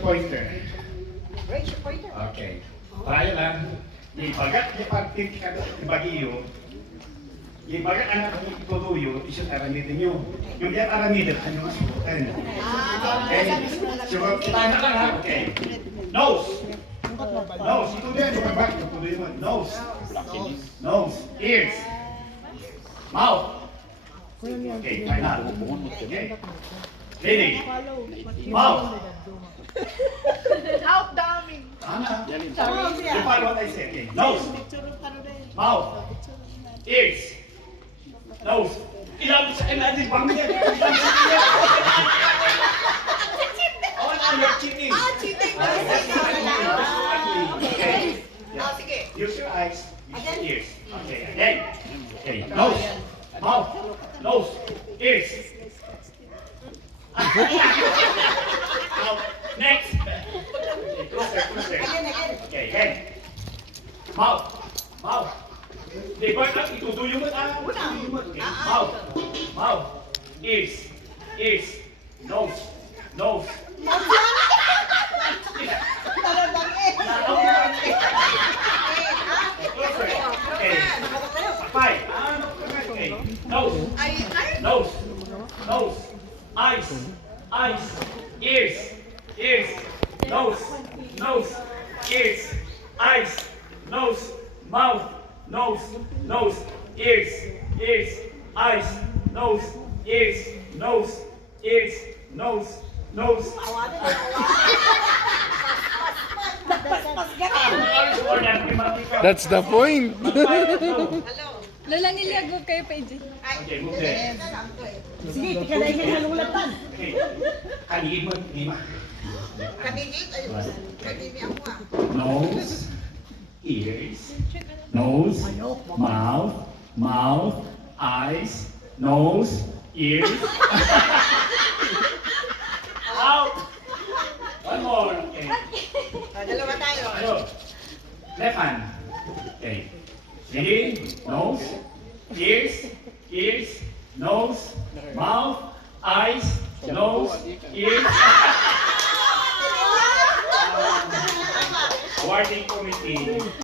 Pointer. Raise your pointer. Okay. Tayo lang. Ibagat niya pagtit ka ibagi yun. Ibagat anak ng itutuyo, isang aramitin nyo. Yung yan aramitin, ano nga subukan. Okay. So, tama lang ha. Okay. Nose. Nose. Ito din. Ibabak. Itutuloy mo. Nose. Nose. Ears. Mouth. Okay. Tayo na. Okay. Ready. Mouth. Out dami. Tama. Sorry. You follow what I say. Okay. Nose. Mouth. Ears. Nose. Ilang sa natin bang yan? Oh, you're cheating. Cheating. Okay. Sige. Use your eyes. Use your ears. Okay. Again. Okay. Nose. Mouth. Nose. Ears. Now, next. Okay, closer. Okay, again. Mouth. Mouth. Di ba itutuyo mo? Okay. Mouth. Mouth. Ears. Ears. Nose. Nose. Closer. Okay. Five. Okay. Nose. Nose. Nose. Eyes. Eyes. Ears. Ears. Nose. Nose. Ears. Eyes. Nose. Mouth. Nose. Nose. Ears. Ears. Eyes. Nose. Ears. Nose. Ears. Nose. Nose. That's the point. Lola, niliagwag kayo pa, AJ. Okay, move there. Sige, tika na yung nalulatan. Okay. Kanigin mo, lima. Kanigit? Kanigit ako ah. Nose, ears, nose, mouth, mouth, eyes, nose, ears. Out. One more. Okay. Dalawa tayo. Ano? Left hand. Okay. Ready? Nose, ears, ears, nose, mouth, eyes, nose, ears. Awarding committee.